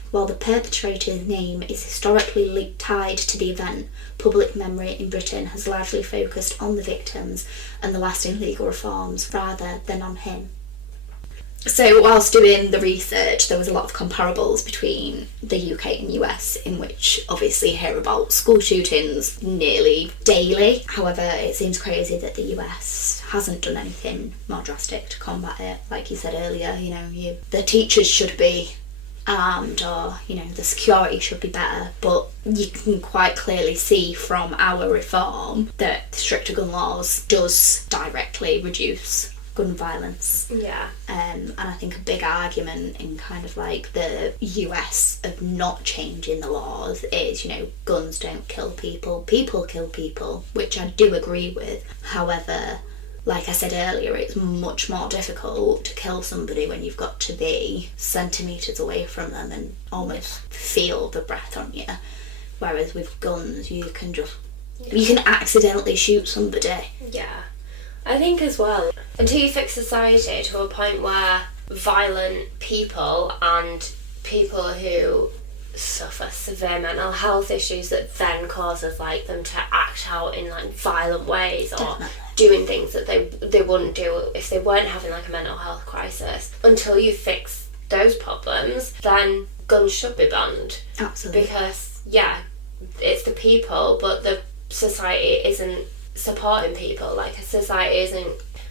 While the perpetrator's name is historically tied to the event, public memory in Britain has largely focused on the victims and the lasting legal reforms rather than on him. So whilst doing the research, there was a lot of comparables between the UK and US, in which obviously you hear about school shootings nearly daily. However, it seems crazy that the US hasn't done anything more drastic to combat it. Like you said earlier, the teachers should be armed, or the security should be better, but you can quite clearly see from our reform that stricter gun laws does directly reduce gun violence. Yeah. And I think a big argument in kind of like the US of not changing the laws is, guns don't kill people, people kill people, which I do agree with. However, like I said earlier, it's much more difficult to kill somebody when you've got to be centimetres away from them and almost feel the breath on you. Whereas with guns, you can accidentally shoot somebody. Yeah. I think as well, until you fix society to a point where violent people and people who suffer severe mental health issues that then causes like them to act out in like violent ways, or Definitely. doing things that they wouldn't do if they weren't having like a mental health crisis. Until you fix those problems, then guns should be banned. Absolutely. Because it's the people, but the society isn't supporting people. Like, a society isn't,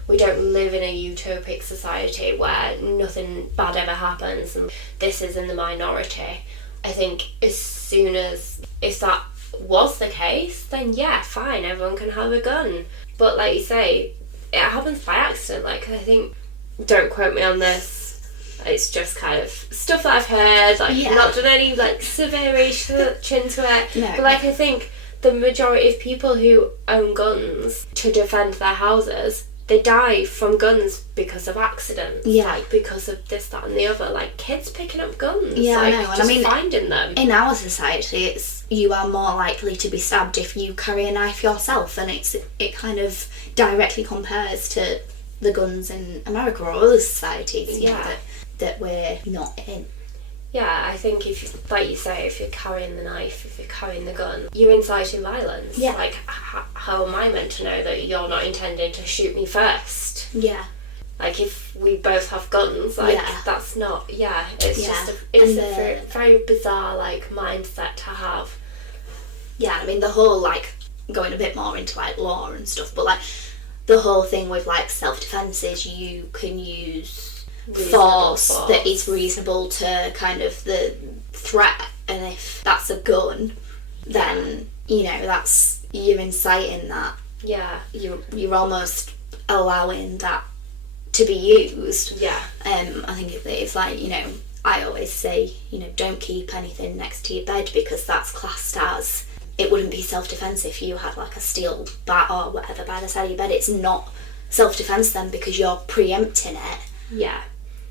we don't live in a utopic society where nothing bad ever happens and this is in the minority. I think as soon as, if that was the case, then fine, everyone can have a gun. But like you say, it happens by accident. Like, I think, don't quote me on this, it's just kind of stuff that I've heard, like, not done any like severe research into it. No. But like, I think the majority of people who own guns to defend their houses, they die from guns because of accidents. Yeah. Like, because of this, that and the other. Like, kids picking up guns. Yeah, like, I know. And just I mean, finding them. in our society, you are more likely to be stabbed if you carry a knife yourself, and it kind of directly compares to the guns in America or other societies that we're not in. Yeah, I think like you say, if you're carrying the knife, if you're carrying the gun, you're inciting violence. Yeah. Like, how am I meant to know that you're not intending to shoot me first? Yeah. Like, if we both have guns, like, that's not, it's just it's a very, very bizarre, like, mindset to have. Yeah, I mean, the whole, like, going a bit more into, like, law and stuff, but, like, the whole thing with, like, self-defence is you can use force that is reasonable to kind of the threat, and if that's a gun, then, you know, that's, you're inciting that. Yeah. You're almost allowing that to be used. Yeah. I think it's like, you know, I always say, you know, don't keep anything next to your bed because that's classed as, it wouldn't be self-defence if you had like a steel bat or whatever by the side of your bed. It's not self-defence then because you're preempting it. Yeah.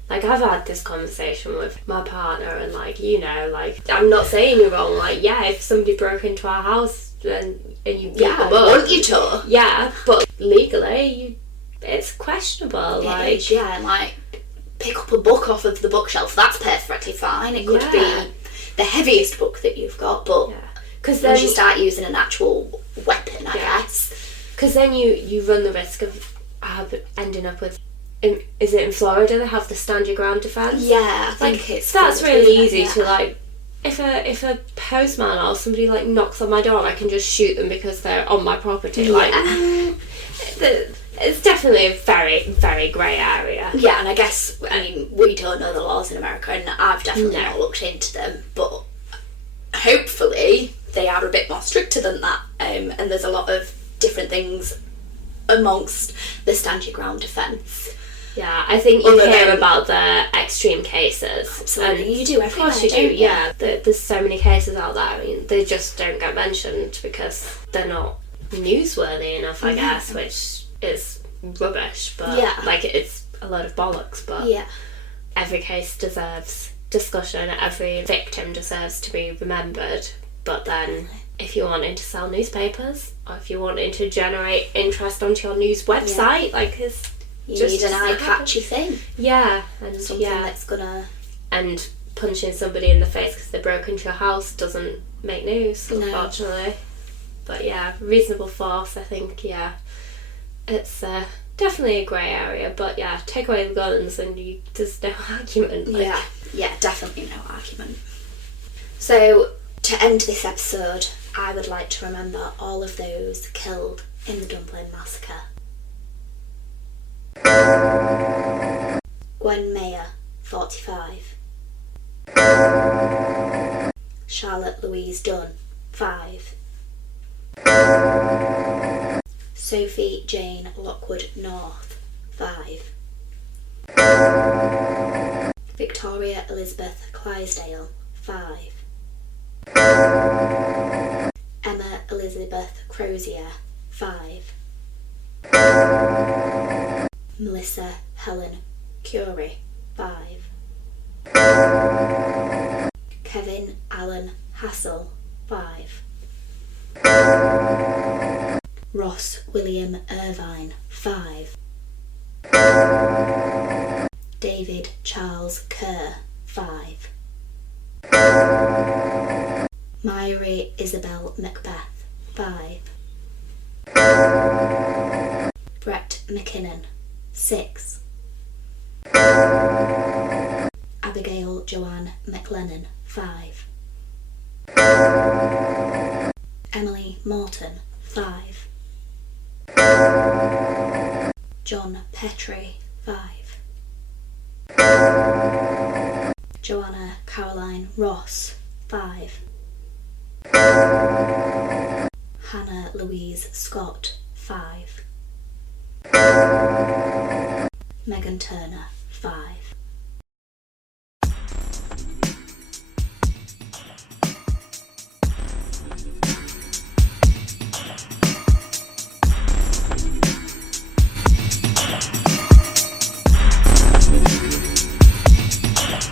Like, I've had this conversation with my partner and, like, you know, like, I'm not saying you're wrong. Like, yeah, if somebody broke into our house and you beat them up, want you to? Yeah, but legally, it's questionable. It is, yeah, like, pick up a book off of the bookshelf, that's perfectly fine. It could be the heaviest book that you've got, but because once you start using an actual weapon, I guess. Because then you run the risk of ending up with, is it in Florida they have the stand your ground defence? Yeah, I think it's that's really easy to, like, if a postman or somebody, like, knocks on my door, I can just shoot them because they're on my property. Like, it's definitely a very, very grey area. Yeah, and I guess, I mean, we don't know the laws in America, and I've definitely not looked into them, but hopefully they are a bit more stricter than that, and there's a lot of different things amongst the stand your ground defence. Yeah, I think you hear about the extreme cases. Absolutely, you do everywhere. Of course you do, yeah. There's so many cases out there. I mean, they just don't get mentioned because they're not newsworthy enough, I guess, which is rubbish. But, like, it's a load of bollocks. But every case deserves discussion. Every victim deserves to be remembered. But then, if you're wanting to sell newspapers, or if you're wanting to generate interest onto your news website, like, it's... You need an eye-catchy thing. Yeah. And something that's gonna... And punching somebody in the face because they broke into your house doesn't make news, unfortunately. But yeah, reasonable force, I think, it's definitely a grey area. But yeah, take away the guns and there's no argument. Like. Yeah, definitely no argument. So, to end this episode, I would like to remember all of those killed in the Dunblane Massacre. Gwen Mayer, 45. Charlotte Louise Dunn, 5. Sophie Jane Lockwood North, 5. Victoria Elizabeth Clydesdale, 5. Emma Elizabeth Crozier, 5. Melissa Helen Curie, 5. Kevin Allen Hassel, 5. Ross William Irvine, 5. David Charles Kerr, 5. Myri Isabel Macbeth, 5. Brett McKinnon, 6. Abigail Joanne McLennan, 5. Emily Morton, 5. John Petrie, 5. Joanna Caroline Ross, 5. Hannah Louise Scott, 5. Megan Turner, 5.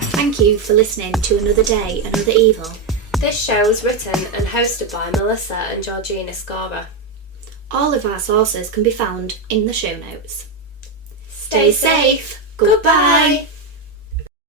Thank you for listening to Another Day, Another Evil. This show was written and hosted by Melissa and Georgina Scorer. All of our sources can be found in the show notes. Stay safe. Goodbye.